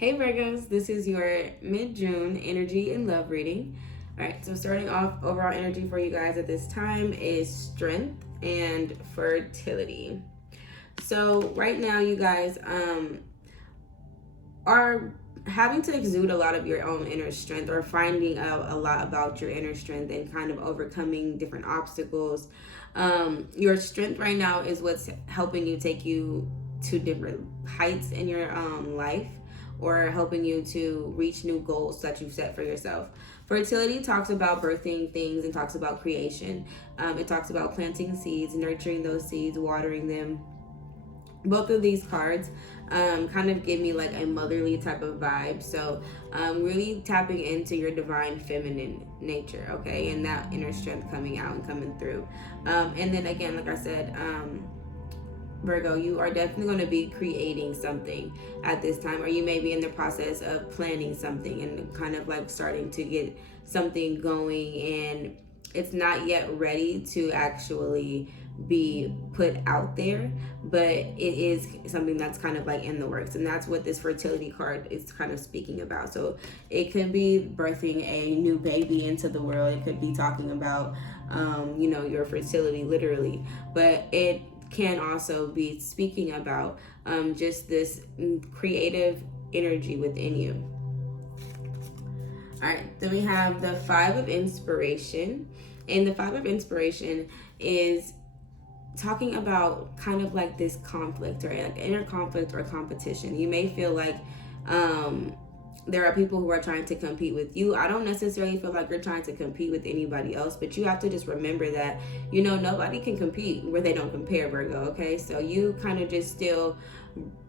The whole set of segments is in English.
Hey Virgos, this is your mid-June energy and love reading. All right, so starting off, overall energy for you guys at this time is strength and fertility. So right now, you guys are having to exude a lot of your own inner strength, or finding out a lot about your inner strength and kind of overcoming different obstacles. Your strength right now is what's helping you take you to different heights in your life, or helping you to reach new goals that you've set for yourself. Fertility talks about birthing things and talks about creation. It talks about planting seeds, nurturing those seeds, watering them. Both of these cards kind of give me like a motherly type of vibe. So really tapping into your divine feminine nature, okay, and that inner strength coming out and coming through. And then again, like I said, Virgo, you are definitely going to be creating something at this time, or you may be in the process of planning something and kind of like starting to get something going, and it's not yet ready to actually be put out there, but it is something that's kind of like in the works, and that's what this fertility card is kind of speaking about. So it could be birthing a new baby into the world. It could be talking about your fertility literally, but it can also be speaking about just this creative energy within you. All right, then we have the Five of Inspiration, and the Five of Inspiration is talking about kind of like this conflict, or like inner conflict or competition. You may feel like there are people who are trying to compete with you. I don't necessarily feel like you're trying to compete with anybody else, but you have to just remember that, nobody can compete where they don't compare, Virgo, okay? So you kind of just still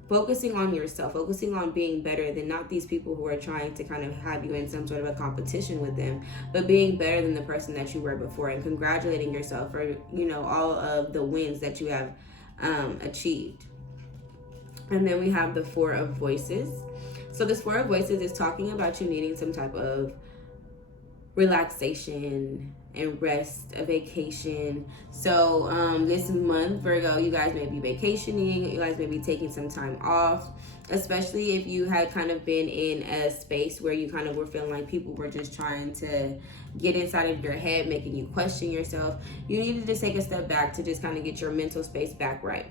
focusing on yourself, focusing on being better than not these people who are trying to kind of have you in some sort of a competition with them, but being better than the person that you were before, and congratulating yourself for, all of the wins that you have achieved. And then we have the Four of Voices. So this Four of Voices is talking about you needing some type of relaxation and rest, a vacation. So this month, Virgo, you guys may be vacationing, you guys may be taking some time off, especially if you had kind of been in a space where you kind of were feeling like people were just trying to get inside of your head, making you question yourself. You need to just take a step back to just kind of get your mental space back right.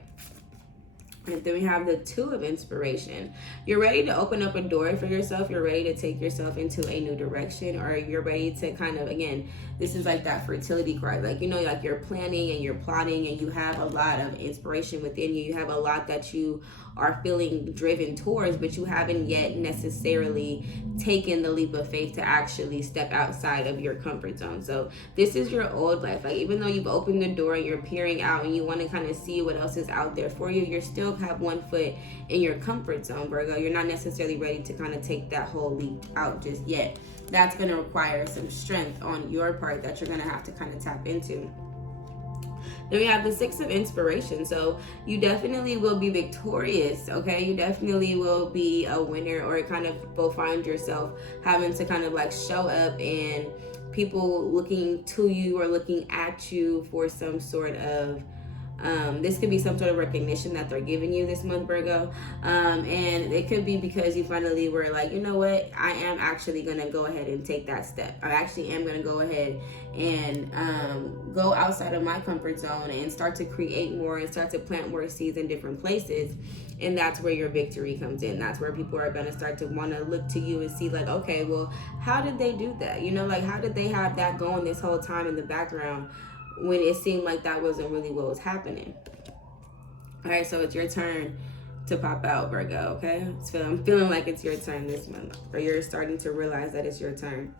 And then we have the Two of Inspiration. You're ready to open up a door for yourself. You're ready to take yourself into a new direction, or you're ready to kind of, again, this is like that fertility card. Like, like you're planning and you're plotting, and you have a lot of inspiration within you. You have a lot that you are feeling driven towards, but you haven't yet necessarily taken the leap of faith to actually step outside of your comfort zone. So this is your old life. Like, even though you've opened the door and you're peering out and you want to kind of see what else is out there for you, you're still have one foot in your comfort zone, Virgo. You're not necessarily ready to kind of take that whole leap out just yet. That's going to require some strength on your part that you're going to have to kind of tap into. Then we have the Six of Inspiration. So you definitely will be victorious, okay? You definitely will be a winner, or kind of will find yourself having to kind of like show up, and people looking to you or looking at you for some sort of this could be some sort of recognition that they're giving you this month, Virgo. And it could be because you finally were like, you know what, I am actually going to go ahead and take that step. I actually am going to go ahead and go outside of my comfort zone and start to create more and start to plant more seeds in different places. And that's where your victory comes in. That's where people are going to start to want to look to you and see like, okay, well, how did they do that? Like, how did they have that going this whole time in the background, when it seemed like that wasn't really what was happening? All right, so it's your turn to pop out, Virgo, okay? I'm feeling like it's your turn this month, or you're starting to realize that it's your turn.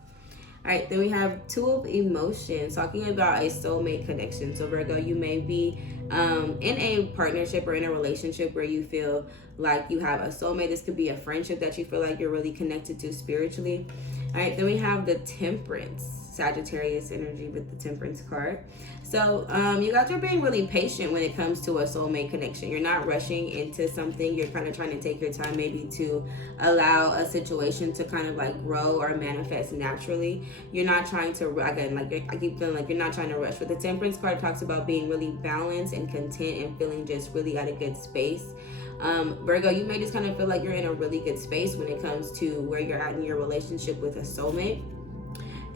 All right, then we have Two of Emotions, talking about a soulmate connection. So Virgo, you may be in a partnership or in a relationship where you feel like you have a soulmate. This could be a friendship that you feel like you're really connected to spiritually. All right, then we have the Temperance, Sagittarius energy with the Temperance card. So you guys are being really patient when it comes to a soulmate connection. You're not rushing into something. You're kind of trying to take your time, maybe to allow a situation to kind of like grow or manifest naturally. You're not trying to, again, like I keep feeling like you're not trying to rush. But the Temperance card talks about being really balanced and content and feeling just really at a good space. Virgo, you may just kind of feel like you're in a really good space when it comes to where you're at in your relationship with a soulmate.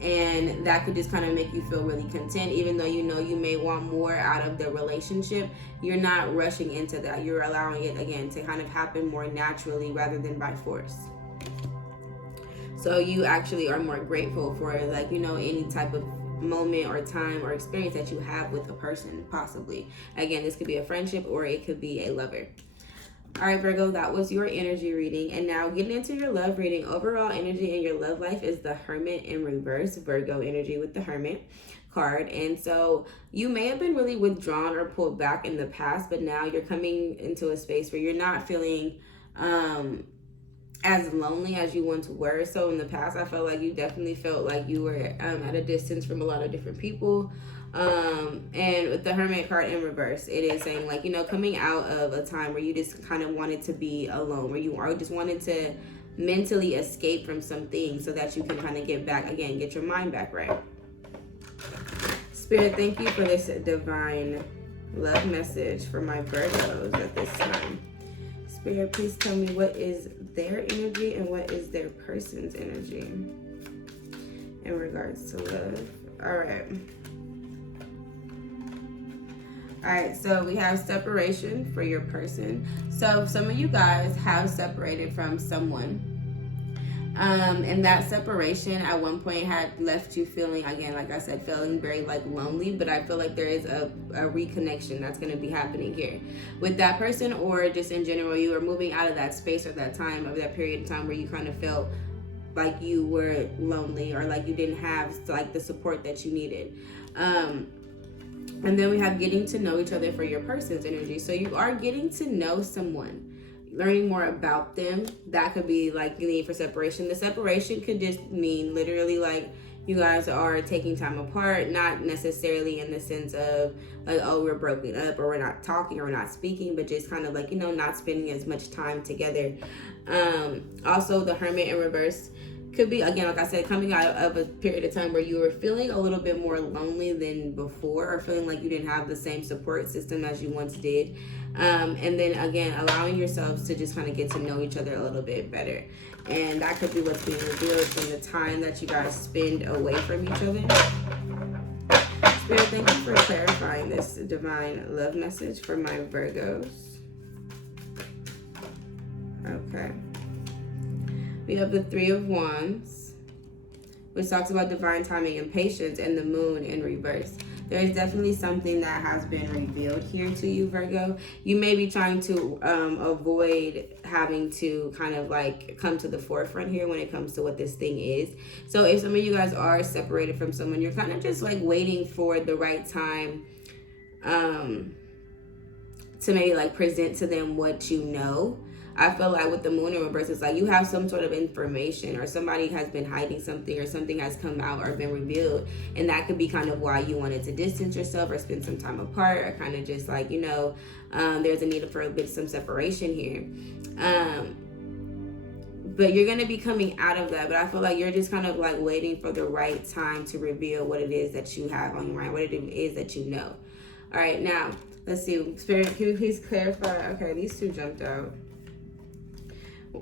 And that could just kind of make you feel really content, even though you know you may want more out of the relationship. You're not rushing into that. You're allowing it, again, to kind of happen more naturally rather than by force. So you actually are more grateful for, like, you know, any type of moment or time or experience that you have with a person, possibly. Again, this could be a friendship or it could be a lover. All right, Virgo, that was your energy reading. And now getting into your love reading. Overall energy in your love life is the Hermit in reverse. Virgo energy with the Hermit card. And so you may have been really withdrawn or pulled back in the past, but now you're coming into a space where you're not feeling as lonely as you once were. So in the past, I felt like you definitely felt like you were at a distance from a lot of different people. And with the Hermit card in reverse, it is saying, like, you know, coming out of a time where you just kind of wanted to be alone, where you are just wanted to mentally escape from some things so that you can kind of get back, again, get your mind back right. Spirit, thank you for this divine love message for my Virgos at this time. Spirit, please tell me what is their energy and what is their person's energy in regards to love. All right. All right, so we have separation for your person. So some of you guys have separated from someone. And that separation at one point had left you feeling, again, like I said, feeling very like lonely, but I feel like there is a reconnection that's going to be happening here with that person, or just in general, you are moving out of that space or that time, of that period of time where you kind of felt like you were lonely or like you didn't have like the support that you needed. And then we have getting to know each other for your person's energy. So you are getting to know someone, learning more about them. That could be like the need for separation. The separation could just mean literally like you guys are taking time apart, not necessarily in the sense of like, oh, we're broken up or we're not talking or we're not speaking, but just kind of like, you know, not spending as much time together. Also, the Hermit in reverse could be, again, like I said, coming out of a period of time where you were feeling a little bit more lonely than before, or feeling like you didn't have the same support system as you once did. And then again, allowing yourselves to just kind of get to know each other a little bit better. And that could be what's being revealed from the time that you guys spend away from each other. Spirit, thank you for clarifying this divine love message for my Virgos. Okay. We have the Three of Wands, which talks about divine timing and patience, and the Moon in reverse. There is definitely something that has been revealed here to you, Virgo. You may be trying to avoid having to kind of like come to the forefront here when it comes to what this thing is. So if some of you guys are separated from someone, you're kind of just like waiting for the right time to maybe like present to them what you know. I feel like with the Moon in reverse, it's like you have some sort of information, or somebody has been hiding something, or something has come out or been revealed. And that could be kind of why you wanted to distance yourself or spend some time apart, or kind of just like, you know, there's a need for a bit some separation here. But you're going to be coming out of that. But I feel like you're just kind of like waiting for the right time to reveal what it is that you have on your mind, what it is that you know. All right, now, let's see. Spirit, can you please clarify? Okay, these two jumped out.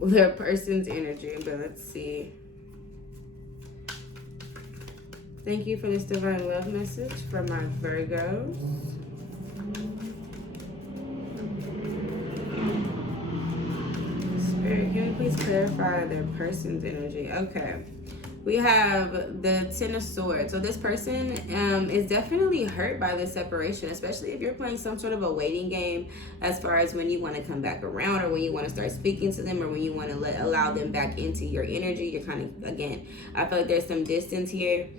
Their person's energy, but let's see. Thank you for this divine love message for my Virgos. Spirit, can you please clarify their person's energy? Okay. We have the Ten of Swords. So this person is definitely hurt by this separation, especially if you're playing some sort of a waiting game as far as when you want to come back around, or when you want to start speaking to them, or when you want to allow them back into your energy. You're kind of, again, I feel like there's some distance here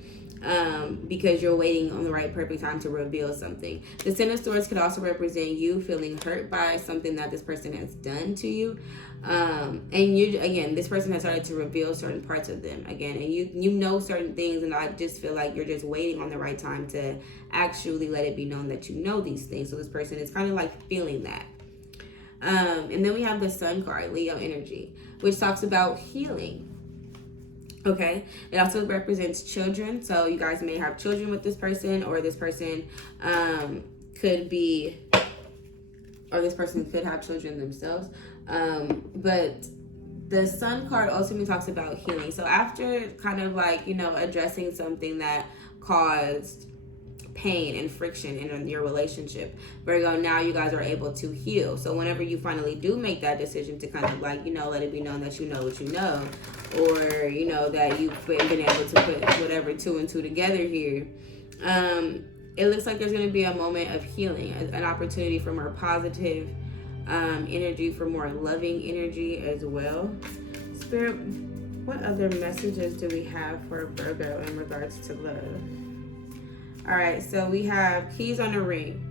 because you're waiting on the right perfect time to reveal something. The Ten of Swords could also represent you feeling hurt by something that this person has done to you. And you, again, this person has started to reveal certain parts of them again, and you know certain things, and I just feel like you're just waiting on the right time to actually let it be known that you know these things. So this person is kind of like feeling that. And then we have the Sun card, Leo energy, which talks about healing. Okay, it also represents children. So you guys may have children with this person, or this person could be or this person could have children themselves. But the Sun card ultimately talks about healing. So after kind of like, addressing something that caused pain and friction in your relationship, Virgo, now you guys are able to heal. So whenever you finally do make that decision to kind of like, let it be known that you know what you know, or that you've been able to put whatever two and two together here, it looks like there's going to be a moment of healing, an opportunity for more positive energy, for more loving energy as well. Spirit, what other messages do we have for Virgo in regards to love? All right, so we have keys on the ring,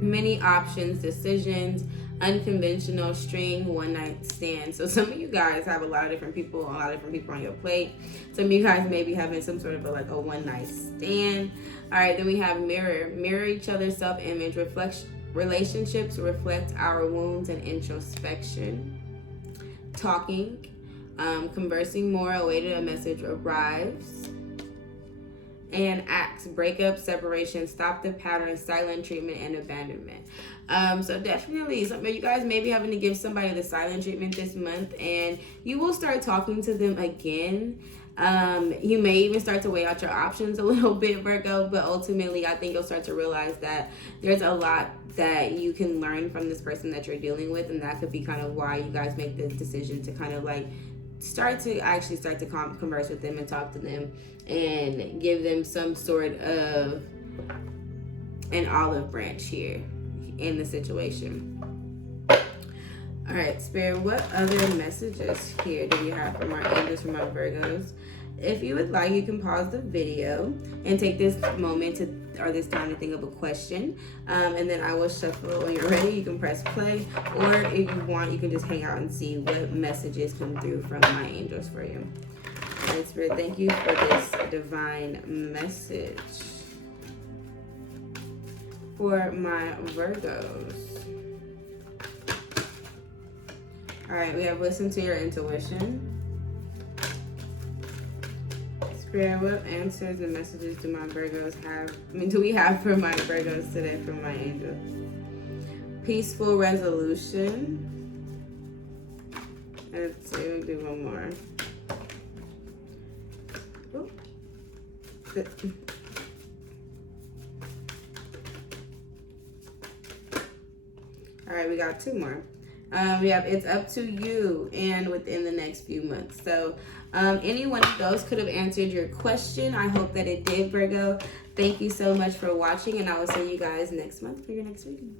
many options, decisions, unconventional, string, one night stand. So some of you guys have a lot of different people on your plate. Some of you guys may be having some sort of a one night stand. All right, then we have mirror each other's self-image, relationships reflect our wounds and introspection. Talking, conversing more, awaited a message arrives. And acts, breakup, separation, stop the pattern, silent treatment, and abandonment. So definitely some of you guys may be having to give somebody the silent treatment this month, and you will start talking to them again. You may even start to weigh out your options a little bit, Virgo, but ultimately I think you'll start to realize that there's a lot that you can learn from this person that you're dealing with, and that could be kind of why you guys make the decision to kind of like start to converse with them and talk to them and give them some sort of an olive branch here in the situation. All right, Spirit, what other messages here do you have from our angels, from our Virgos? If you would like, you can pause the video and take this moment this time to think of a question, and then I will shuffle. When you're ready, you can press play, or if you want, you can just hang out and see what messages come through from my angels for you. All right, Spirit, thank you for this divine message for my Virgos. All right, we have listened to your intuition. Spirit, what answers and messages do my Virgos have? Do we have for my Virgos today from my angels? Peaceful resolution. Let's see, we'll do one more. Ooh. All right, we got two more. We have it's up to you and within the next few months. So any one of those could have answered your question. I hope that it did, Virgo. Thank you so much for watching, and I will see you guys next month for your next reading.